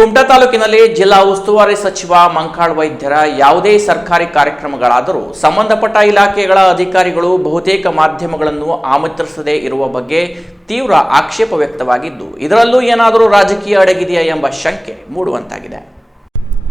ಕುಮಟಾ ತಾಲೂಕಿನಲ್ಲಿ ಜಿಲ್ಲಾ ಉಸ್ತುವಾರಿ ಸಚಿವ ಮಂಕಾಳ್ ವೈದ್ಯರ ಯಾವುದೇ ಸರ್ಕಾರಿ ಕಾರ್ಯಕ್ರಮಗಳಾದರೂ ಸಂಬಂಧಪಟ್ಟ ಇಲಾಖೆಗಳ ಅಧಿಕಾರಿಗಳು ಬಹುತೇಕ ಮಾಧ್ಯಮಗಳನ್ನು ಆಮಂತ್ರಿಸದೇ ಇರುವ ಬಗ್ಗೆ ತೀವ್ರ ಆಕ್ಷೇಪ ವ್ಯಕ್ತವಾಗಿದ್ದು, ಇದರಲ್ಲೂ ಏನಾದರೂ ರಾಜಕೀಯ ಅಡಗಿದೆಯಾ ಎಂಬ ಶಂಕೆ ಮೂಡುವಂತಾಗಿದೆ.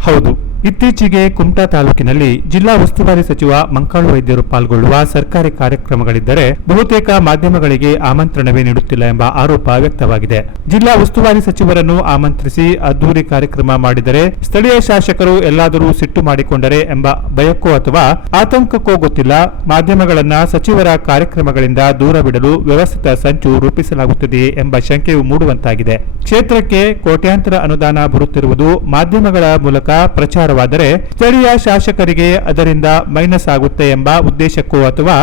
ಹೌದು, ಇತ್ತೀಚೆಗೆ ಕುಮಟಾ ತಾಲೂಕಿನಲ್ಲಿ ಜಿಲ್ಲಾ ಉಸ್ತುವಾರಿ ಸಚಿವ ಮಂಕಾಳ್ ವೈದ್ಯರು ಪಾಲ್ಗೊಳ್ಳುವ ಸರ್ಕಾರಿ ಕಾರ್ಯಕ್ರಮಗಳಿದ್ದರೆ ಬಹುತೇಕ ಮಾಧ್ಯಮಗಳಿಗೆ ಆಮಂತ್ರಣವೇ ನೀಡುತ್ತಿಲ್ಲ ಎಂಬ ಆರೋಪ ವ್ಯಕ್ತವಾಗಿದೆ. ಜಿಲ್ಲಾ ಉಸ್ತುವಾರಿ ಸಚಿವರನ್ನು ಆಮಂತ್ರಿಸಿ ಅದ್ದೂರಿ ಕಾರ್ಯಕ್ರಮ ಮಾಡಿದರೆ ಸ್ಥಳೀಯ ಶಾಸಕರು ಎಲ್ಲಾದರೂ ಸಿಟ್ಟು ಮಾಡಿಕೊಂಡರೆ ಎಂಬ ಭಯಕ್ಕೋ ಅಥವಾ ಆತಂಕಕ್ಕೋ ಗೊತ್ತಿಲ್ಲ, ಮಾಧ್ಯಮಗಳನ್ನ ಸಚಿವರ ಕಾರ್ಯಕ್ರಮಗಳಿಂದ ದೂರವಿಡಲು ವ್ಯವಸ್ಥಿತ ಸಂಚು ರೂಪಿಸಲಾಗುತ್ತಿದೆಯೇ ಎಂಬ ಶಂಕೆಯು ಮೂಡುವಂತಾಗಿದೆ. ಕ್ಷೇತ್ರಕ್ಕೆ ಕೋಟ್ಯಾಂತರ ಅನುದಾನ ಬರುತ್ತಿರುವುದು ಮಾಧ್ಯಮಗಳ ಮೂಲಕ ಪ್ರಚಾರವಾದರೆ ಸ್ಥಳೀಯ ಶಾಸಕರಿಗೆ ಅದರಿಂದ ಮೈನಸ್ ಆಗುತ್ತೆ ಎಂಬ ಉದ್ದೇಶಕ್ಕೋ ಅಥವಾ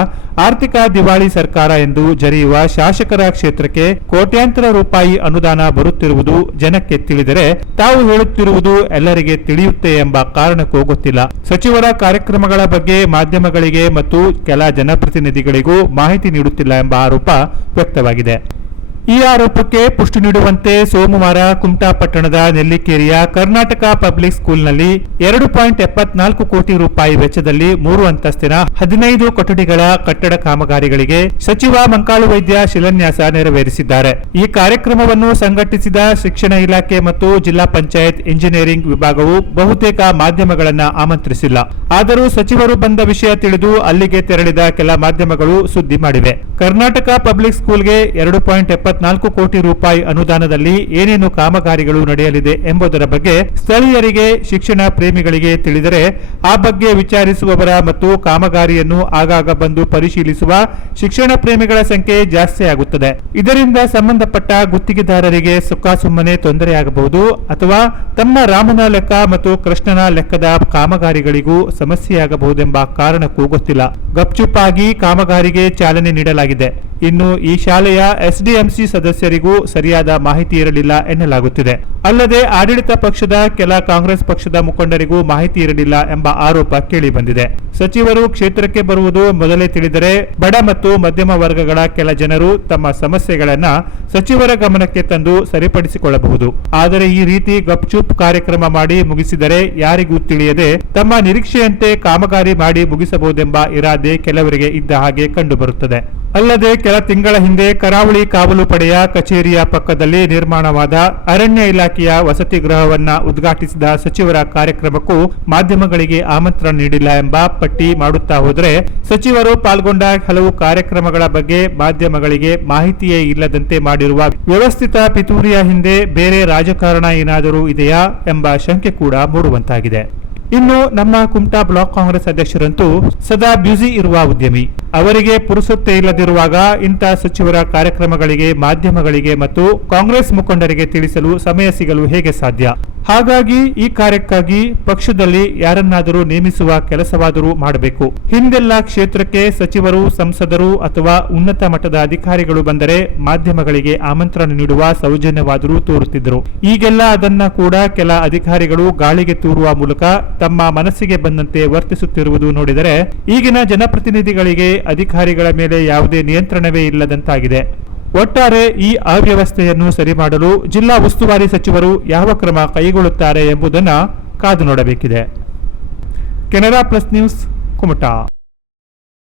ಆರ್ಥಿಕ ದಿವಾಳಿ ಸರ್ಕಾರ ಎಂದು ಜರಿಯುವ ಶಾಸಕರ ಕ್ಷೇತ್ರಕ್ಕೆ ಕೋಟ್ಯಾಂತರ ರೂಪಾಯಿ ಅನುದಾನ ಬರುತ್ತಿರುವುದು ಜನಕ್ಕೆ ತಿಳಿದರೆ ತಾವು ಹೇಳುತ್ತಿರುವುದು ಎಲ್ಲರಿಗೆ ತಿಳಿಯುತ್ತೆ ಎಂಬ ಕಾರಣಕ್ಕೂ ಗೊತ್ತಿಲ್ಲ. ಸಚಿವರ ಕಾರ್ಯಕ್ರಮಗಳ ಬಗ್ಗೆ ಮಾಧ್ಯಮಗಳಿಗೆ ಮತ್ತು ಕೆಲ ಜನಪ್ರತಿನಿಧಿಗಳಿಗೂ ಮಾಹಿತಿ ನೀಡುತ್ತಿಲ್ಲ ಎಂಬ ಆರೋಪ ವ್ಯಕ್ತವಾಗಿದೆ. ಈ ಆರೋಪಕ್ಕೆ ಪುಷ್ಟಿ ನೀಡುವಂತೆ ಸೋಮವಾರ ಕುಮಟಾ ಪಟ್ಟಣದ ನೆಲ್ಲಿಕೇರಿಯ ಕರ್ನಾಟಕ ಪಬ್ಲಿಕ್ ಸ್ಕೂಲ್ನಲ್ಲಿ 2.74 ಕೋಟಿ ರೂಪಾಯಿ ವೆಚ್ಚದಲ್ಲಿ 3 ಅಂತಸ್ತಿನ 15 ಕೊಠಡಿಗಳ ಕಟ್ಟಡ ಕಾಮಗಾರಿಗಳಿಗೆ ಸಚಿವ ಮಂಕಾಳು ವೈದ್ಯ ಶಿಲಾನ್ಯಾಸ ನೆರವೇರಿಸಿದ್ದಾರೆ. ಈ ಕಾರ್ಯಕ್ರಮವನ್ನು ಸಂಘಟಿಸಿದ ಶಿಕ್ಷಣ ಇಲಾಖೆ ಮತ್ತು ಜಿಲ್ಲಾ ಪಂಚಾಯತ್ ಇಂಜಿನಿಯರಿಂಗ್ ವಿಭಾಗವು ಬಹುತೇಕ ಮಾಧ್ಯಮಗಳನ್ನ ಆಮಂತ್ರಿಸಿಲ್ಲ. ಆದರೂ ಸಚಿವರು ಬಂದ ವಿಷಯ ತಿಳಿದು ಅಲ್ಲಿಗೆ ತೆರಳಿದ ಕೆಲ ಮಾಧ್ಯಮಗಳು ಸುದ್ದಿ ಮಾಡಿವೆ. ಕರ್ನಾಟಕ ಪಬ್ಲಿಕ್ ಸ್ಕೂಲ್ಗೆ 2.74 ಕೋಟಿ ರೂಪಾಯಿ ಅನುದಾನದಲ್ಲಿ ಏನೇನು ಕಾಮಗಾರಿಗಳು ನಡೆಯಲಿದೆ ಎಂಬುದರ ಬಗ್ಗೆ ಸ್ಥಳೀಯರಿಗೆ, ಶಿಕ್ಷಣ ಪ್ರೇಮಿಗಳಿಗೆ ತಿಳಿದರೆ ಆ ಬಗ್ಗೆ ವಿಚಾರಿಸುವವರ ಮತ್ತು ಕಾಮಗಾರಿಯನ್ನು ಆಗಾಗ ಬಂದು ಪರಿಶೀಲಿಸುವ ಶಿಕ್ಷಣ ಪ್ರೇಮಿಗಳ ಸಂಖ್ಯೆ ಜಾಸ್ತಿಯಾಗುತ್ತದೆ. ಇದರಿಂದ ಸಂಬಂಧಪಟ್ಟ ಗುತ್ತಿಗೆದಾರರಿಗೆ ಸುಮ್ಮನೆ ತೊಂದರೆಯಾಗಬಹುದು ಅಥವಾ ತಮ್ಮ ರಾಮನ ಲೆಕ್ಕ ಮತ್ತು ಕೃಷ್ಣನ ಲೆಕ್ಕದ ಕಾಮಗಾರಿಗಳಿಗೂ ಸಮಸ್ಯೆಯಾಗಬಹುದೆಂಬ ಕಾರಣಕ್ಕೂ ಗೊತ್ತಿಲ್ಲ. ಗಪ್ಚುಪ್ಪಾಗಿ ಕಾಮಗಾರಿಗೆ ಚಾಲನೆ ನೀಡಲಾಗಿದೆ. ಇನ್ನು ಈ ಶಾಲೆಯ ಎಸ್ಡಿಎಂಸಿ ಸದಸ್ಯರಿಗೂ ಸರಿಯಾದ ಮಾಹಿತಿ ಇರಲಿಲ್ಲ ಎನ್ನಲಾಗುತ್ತಿದೆ. ಅಲ್ಲದೆ ಆಡಳಿತ ಪಕ್ಷದ ಕೆಲ ಕಾಂಗ್ರೆಸ್ ಪಕ್ಷದ ಮುಖಂಡರಿಗೂ ಮಾಹಿತಿ ಇರಲಿಲ್ಲ ಎಂಬ ಆರೋಪ ಕೇಳಿಬಂದಿದೆ. ಸಚಿವರು ಕ್ಷೇತ್ರಕ್ಕೆ ಬರುವುದು ಮೊದಲೇ ತಿಳಿದರೆ ಬಡ ಮತ್ತು ಮಧ್ಯಮ ವರ್ಗಗಳ ಕೆಲ ಜನರು ತಮ್ಮ ಸಮಸ್ಯೆಗಳನ್ನ ಸಚಿವರ ಗಮನಕ್ಕೆ ತಂದು ಸರಿಪಡಿಸಿಕೊಳ್ಳಬಹುದು. ಆದರೆ ಈ ರೀತಿ ಗಪ್ಚುಪ್ ಕಾರ್ಯಕ್ರಮ ಮಾಡಿ ಮುಗಿಸಿದರೆ ಯಾರಿಗೂ ತಿಳಿಯದೆ ತಮ್ಮ ನಿರೀಕ್ಷೆಯಂತೆ ಕಾಮಗಾರಿ ಮಾಡಿ ಮುಗಿಸಬಹುದೆಂಬ ಇರಾದೆ ಕೆಲವರಿಗೆ ಇದ್ದ ಹಾಗೆ ಕಂಡುಬರುತ್ತದೆ. ಅಲ್ಲದೆ ಕೆಲ ತಿಂಗಳ ಹಿಂದೆ ಕರಾವಳಿ ಕಾವಲು ಪಡೆಯ ಕಚೇರಿಯ ಪಕ್ಕದಲ್ಲಿ ನಿರ್ಮಾಣವಾದ ಅರಣ್ಯ ಇಲಾಖೆಯ ವಸತಿ ಗೃಹವನ್ನ ಉದ್ಘಾಟಿಸಿದ ಸಚಿವರ ಕಾರ್ಯಕ್ರಮಕ್ಕೂ ಮಾಧ್ಯಮಗಳಿಗೆ ಆಮಂತ್ರಣ ನೀಡಿಲ್ಲ ಎಂಬ ಪಟ್ಟಿ ಮಾಡುತ್ತಾ ಹೋದರೆ ಸಚಿವರು ಪಾಲ್ಗೊಂಡ ಹಲವು ಕಾರ್ಯಕ್ರಮಗಳ ಬಗ್ಗೆ ಮಾಧ್ಯಮಗಳಿಗೆ ಮಾಹಿತಿಯೇ ಇಲ್ಲದಂತೆ ಮಾಡಿರುವ ವ್ಯವಸ್ಥಿತ ಪಿತೂರಿಯ ಹಿಂದೆ ಬೇರೆ ರಾಜಕಾರಣ ಏನಾದರೂ ಇದೆಯಾ ಎಂಬ ಶಂಕೆ ಕೂಡ ಮೂಡುವಂತಾಗಿದೆ. ಇನ್ನು ನಮ್ಮ ಕುಮಟಾ ಬ್ಲಾಕ್ ಕಾಂಗ್ರೆಸ್ ಅಧ್ಯಕ್ಷರಂತೂ ಸದಾ ಬ್ಯುಸಿ ಇರುವ ಉದ್ಯಮಿ. ಅವರಿಗೆ ಪುರುಸೊತ್ತೇ ಇಲ್ಲದಿರುವಾಗ ಇಂಥ ಸಚಿವರ ಕಾರ್ಯಕ್ರಮಗಳಿಗೆ ಮಾಧ್ಯಮಗಳಿಗೆ ಮತ್ತು ಕಾಂಗ್ರೆಸ್ ಮುಖಂಡರಿಗೆ ತಿಳಿಸಲು ಸಮಯ ಸಿಗಲು ಹೇಗೆ ಸಾಧ್ಯ? ಹಾಗಾಗಿ ಈ ಕಾರ್ಯಕ್ಕಾಗಿ ಪಕ್ಷದಲ್ಲಿ ಯಾರನ್ನಾದರೂ ನೇಮಿಸುವ ಕೆಲಸವಾದರೂ ಮಾಡಬೇಕು. ಹಿಂದೆಲ್ಲ ಕ್ಷೇತ್ರಕ್ಕೆ ಸಚಿವರು, ಸಂಸದರು ಅಥವಾ ಉನ್ನತ ಮಟ್ಟದ ಅಧಿಕಾರಿಗಳು ಬಂದರೆ ಮಾಧ್ಯಮಗಳಿಗೆ ಆಮಂತ್ರಣ ನೀಡುವ ಸೌಜನ್ಯವಾದರೂ ತೋರುತ್ತಿದ್ದರು. ಈಗೆಲ್ಲ ಅದನ್ನ ಕೂಡ ಕೆಲ ಅಧಿಕಾರಿಗಳು ಗಾಳಿಗೆ ತೂರುವ ಮೂಲಕ ತಮ್ಮ ಮನಸ್ಸಿಗೆ ಬಂದಂತೆ ವರ್ತಿಸುತ್ತಿರುವುದು ನೋಡಿದರೆ ಈಗಿನ ಜನಪ್ರತಿನಿಧಿಗಳಿಗೆ ಅಧಿಕಾರಿಗಳ ಮೇಲೆ ಯಾವುದೇ ನಿಯಂತ್ರಣವೇ ಇಲ್ಲದಂತಾಗಿದೆ. ಒಟ್ಟಾರೆ ಈ ಅವ್ಯವಸ್ಥೆಯನ್ನು ಸರಿ ಮಾಡಲು ಜಿಲ್ಲಾ ಉಸ್ತುವಾರಿ ಸಚಿವರು ಯಾವ ಕ್ರಮ ಕೈಗೊಳ್ಳುತ್ತಾರೆ ಎಂಬುದನ್ನು ಕಾದು ನೋಡಬೇಕಿದೆ. Canara plus news, Kumta.